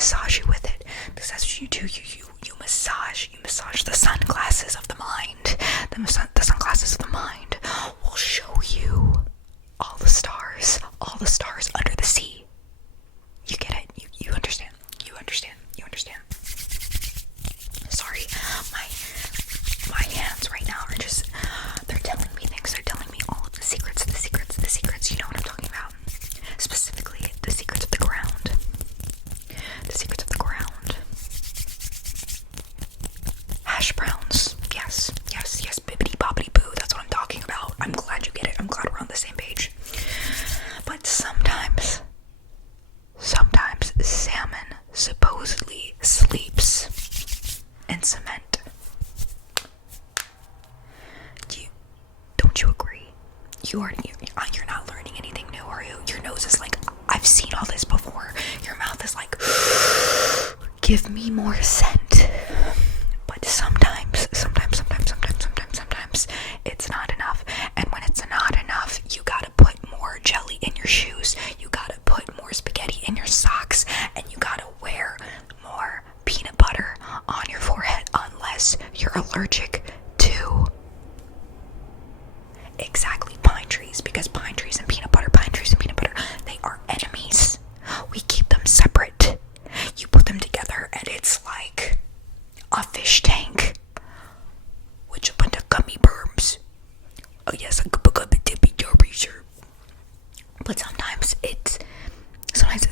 massage you with it, because that's what you do. You massage the sunglasses of the mind. The sunglasses of the mind will show you all the stars under the sea. You get it? You understand? You understand? Sorry, my hands right now are just, they're telling me things. They're telling me all of the secrets. You know what I'm talking about? Specifically, the secrets of the ground. The secrets of the ground. Hash browns. Yes. Bibbidi bobbidi boo. That's what I'm talking about. I'm glad you get it. I'm glad we're on the same page. But sometimes salmon supposedly sleeps in cement. Don't you agree? You're not learning anything new, are you? Your nose is like, I've seen all this before. Your mouth is like, give me more scent. But sometimes it's not enough. And when it's not enough, you gotta put more jelly in your shoes. You gotta put more spaghetti in your socks. And you gotta wear more peanut butter on your forehead, unless you're allergic to exactly pine trees, because pine trees and peanut butter, they are enemies. We keep them separate. You put them together and it's like a fish tank with a bunch of gummy worms. Oh yes, I could pick up a dippy derby shirt. But sometimes it's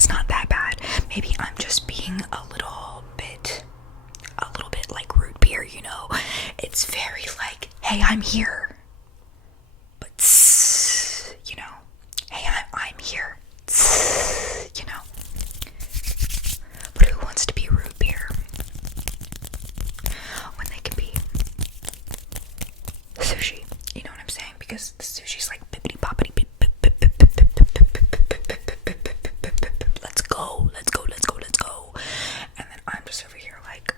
not that bad. Maybe I'm just being a little bit like root beer, you know? It's very like, hey, I'm here. But you know, hey, I'm here. You know. But who wants to be root beer when they can be sushi? You know what I'm saying? Because the sushi's like bippity boppity bip. Let's go. And then I'm just over here like,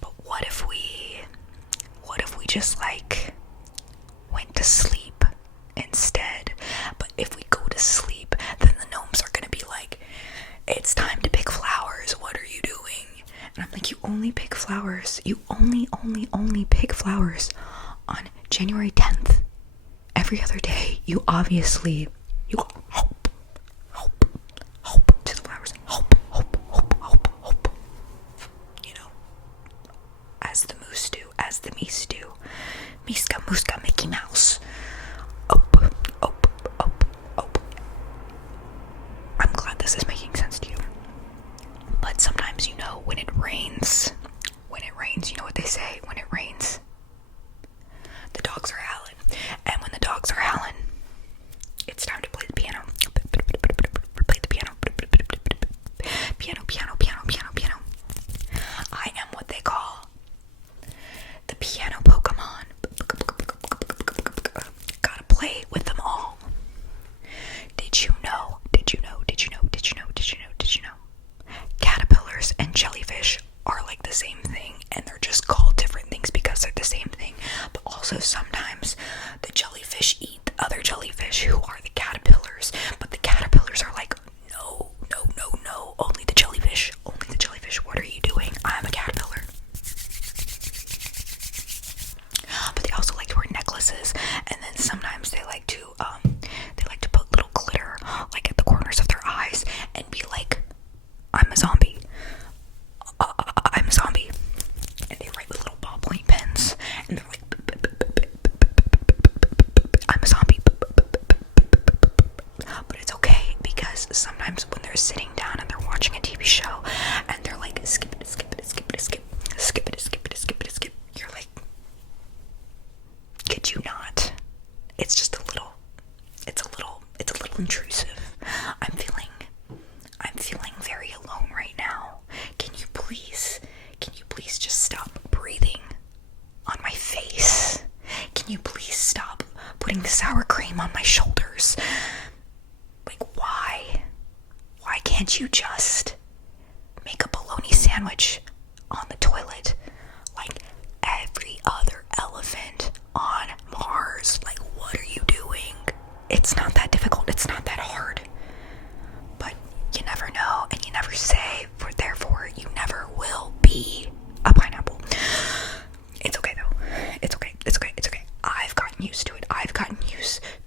but what if we just like went to sleep instead? But if we go to sleep, then the gnomes are gonna be like, it's time to pick flowers. What are you doing? And I'm like, you only pick flowers. You only pick flowers on January 10th. Every other day, you obviously, you go, hope to the flowers. Hope. You know, as the moose do, as the meese do. Miska, Muska, Mickey Mouse. Ope. I'm glad this is making sense to you. But sometimes, you know, when it rains, you know what they say, when it rains, the dogs are howling. And when the dogs are howling, it's time to play the piano. Play the piano. Piano. I am what they call the piano Pokemon. Gotta play with them all. Did you know? Caterpillars and jellyfish are like the same thing, and they're just called different things because they're the same thing. But also sometimes the jellyfish eat the other jellyfish who are the caterpillars, but the caterpillars are like, no, only the jellyfish. What are you doing? I'm a caterpillar. But they also like to wear necklaces, and then sometimes they like to put little glitter like at the corners of their eyes and be like, I'm a zombie. I'm a zombie. And they write with little ballpoint pens, and they're like, I'm a zombie. But it's okay, because sometimes when they're sitting down and they're watching a TV show and they're like, skip it, you're like, kid you not, it's just a little intrusive. I'm feeling very alone right now. Can you please just stop breathing on my face? Can you please stop putting the sour cream on my shoulders? Like, why can't you just make a bologna sandwich on the toilet like every other elephant on Mars? Like, what are you doing? It's not that difficult. It's not that hard. But you never know, and you never say, therefore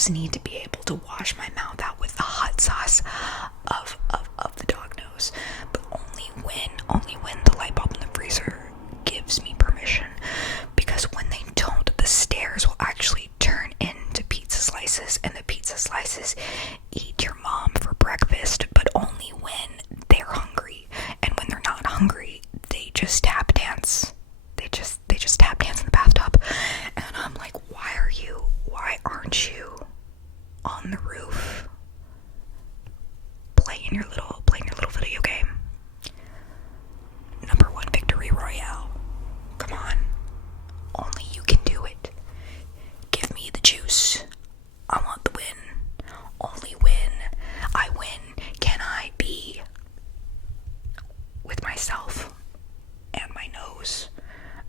just need to be able to wash my mouth out with the hot sauce of the dog nose, but only when the light bulb in the freezer gives me permission, because when they don't, the stairs will actually turn into pizza slices, and the pizza slices eat your mom for breakfast, but only when they're hungry. And when they're not hungry, they just tap dance. They just tap dance in the bathtub. And I'm like, why aren't you on the roof playing your little video game? Number 1 victory royale. Come on. Only you can do it. Give me the juice. I want the win. Only when I win can I be with myself and my nose.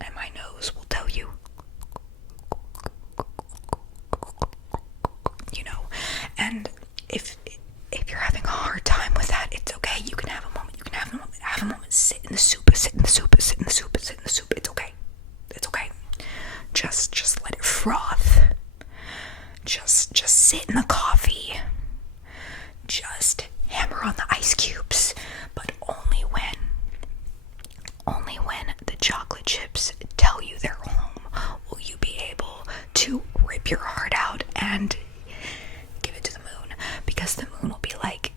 And my nose will tell you. You know, and if you're having a hard time with that, it's okay. You can have a moment. Have a moment. Sit in the soup. It's okay. It's okay. Just let it froth. Just sit in the coffee. Just hammer on the ice cubes. But only when the chocolate chips tell you they're home will you be able to rip your heart out and give it to the moon, because the moon will be like,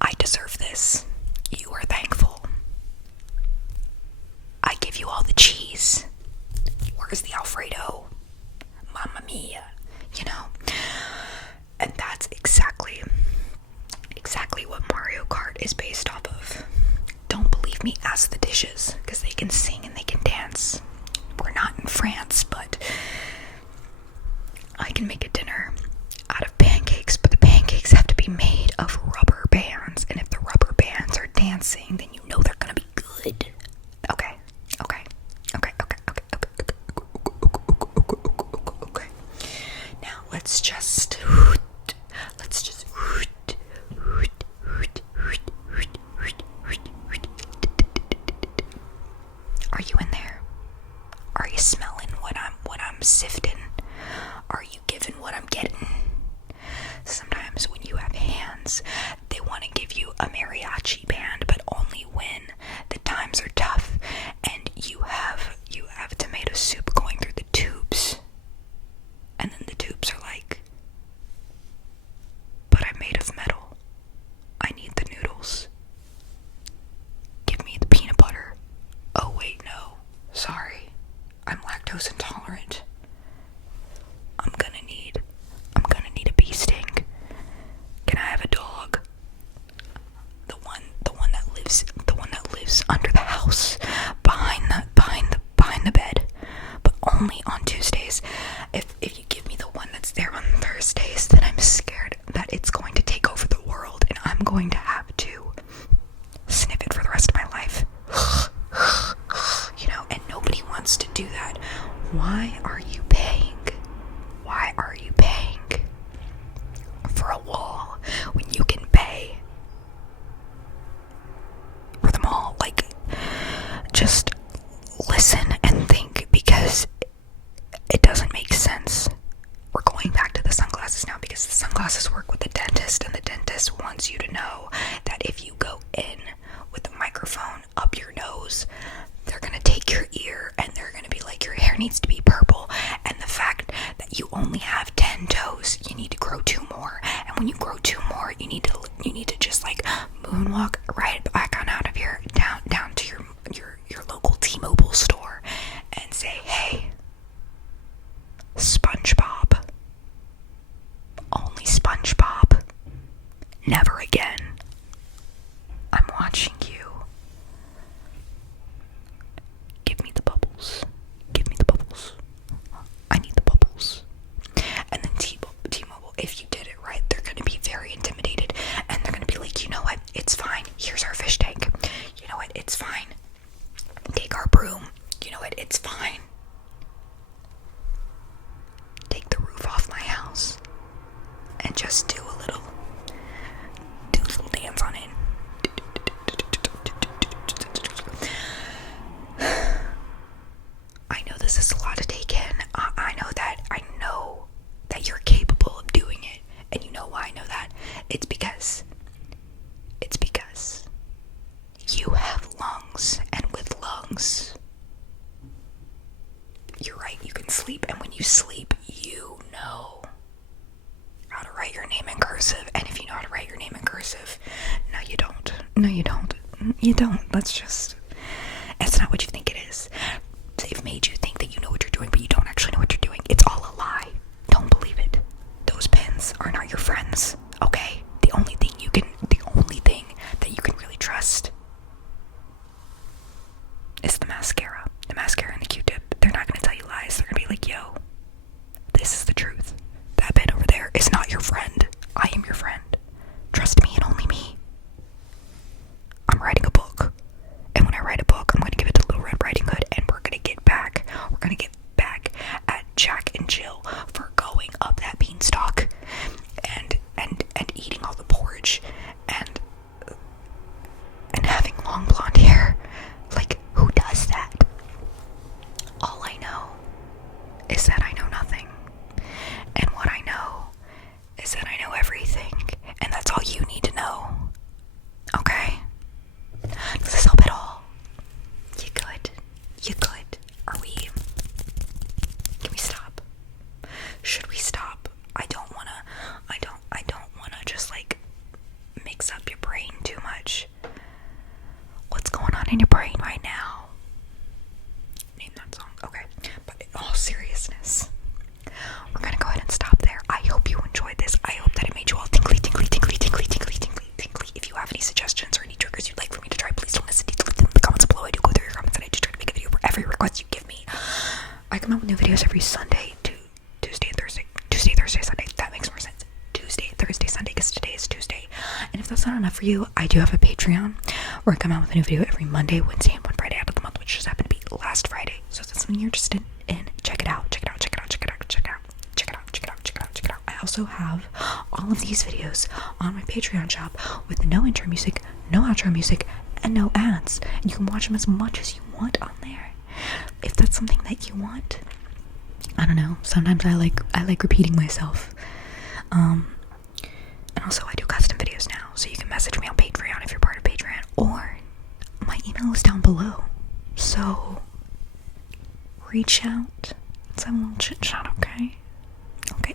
I deserve this. You are thankful. I give you all the cheese. Where's the Alfredo? Mamma mia. You know? And that's exactly what Mario Kart is based off of. Don't believe me, ask the dishes, because they can sing and they can dance. We're not in France, but I can make a dinner out of pancakes, but the pancakes have to be made of rubber bands, and if the rubber bands are dancing, then you know they're gonna be good. Okay. Now let's just are you in there? Are you smelling what I'm sifting? Are you giving what I'm getting? Sometimes when you have hands, they want to give you a mariachi band, but only when the times are tough and you have tomato soup going through the tubes. And then the tubes are like, but I'm made of metal. I need the noodles. Give me the peanut butter. Oh wait, no. Sorry. I'm lactose intolerant. I'm gonna need a bee sting. Can I have a dog? The one that lives under the house, behind the bed, but only on Tuesdays. If you give me the one that's there on Thursdays, then I'm scared that it's going to take over the world and I'm going to have to sniff it for the rest of my life. You know, and nobody wants to do that. Why are you paying for a wall when you can pay for them all? Like, just listen and think, because it doesn't make sense. We're going back to the sunglasses now, because the sunglasses work with the dentist, and the dentist wants you to know that if you go in with the microphone up your nose, they're gonna take your ear and they're gonna be like, your hair needs to be purple, and the fact that you only have 10 toes, you need to grow 2 more, and when you grow 2 more, you need to just like moonwalk right back on out of here, down to your local T-Mobile store and say, hey, SpongeBob, only SpongeBob, never again. I'm watching you. Give me the bubbles. I need the bubbles. And then T-Mobile, if you did it right, they're going to be very intimidated, and they're going to be like, you know what, it's fine. Here's our fish tank. You know what, it's fine. Take our broom. You know what, it's fine. Take the roof off my house and just do a little dance on it. It's because you have lungs, and with lungs, you're right, you can sleep, and when you sleep, you know how to write your name in cursive. And if you know how to write your name in cursive, no you don't. It's not what you think it is. They've made you think that you know what you're doing, but you don't actually know what you're doing. It's all a lie. Don't believe it. Those pens are not your friends, okay? The only thing that you can really trust is the mascara. The mascara and the Q-tip. They're not gonna tell you lies. They're gonna be like, yo, this is the truth. That pen over there is not your friend. I am your friend. Trust me and only me. I'm writing a book. And when I write a book, I'm gonna give it to Little Red Riding Hood, and we're gonna get back at Jack and Jill for going up that beanstalk and eating all the porridge and having long blonde hair. Like, who does that? All I know is that I know nothing. And what I know is that I know everything. And that's all you need to know. Okay? Does this help at all? You good? You good? Are we? Can we stop? Should we stop? I don't wanna just like mix up your brain too much. What's going on in your brain right now? Name that song. Okay. But in all seriousness, we're gonna go ahead and stop there. I hope you enjoyed this. I hope that it made you all tingly. If you have any suggestions or any triggers you'd like for me to try, please don't hesitate to leave them in the comments below. I do go through your comments, and I do try to make a video for every request you give me. I come out with new videos every Sunday, Tuesday, Thursday, Sunday. That makes more sense. Tuesday, Thursday, Sunday, because today is Tuesday. And if that's not enough for you, I do have a Patreon where I come out with a new video every Monday, Wednesday, and one Friday out of the month, which just happened to be last Friday. So if that's something you're interested in, check it out. I also have all of these videos on my Patreon shop with no intro music, no outro music, and no ads. And you can watch them as much as you want on there. If that's something that you want, I don't know. Sometimes I like repeating myself. And also I do custom videos now, so you can message me on Patreon if you're part of Patreon, or my email is down below. So reach out. Let's have a little chit chat, okay? Okay.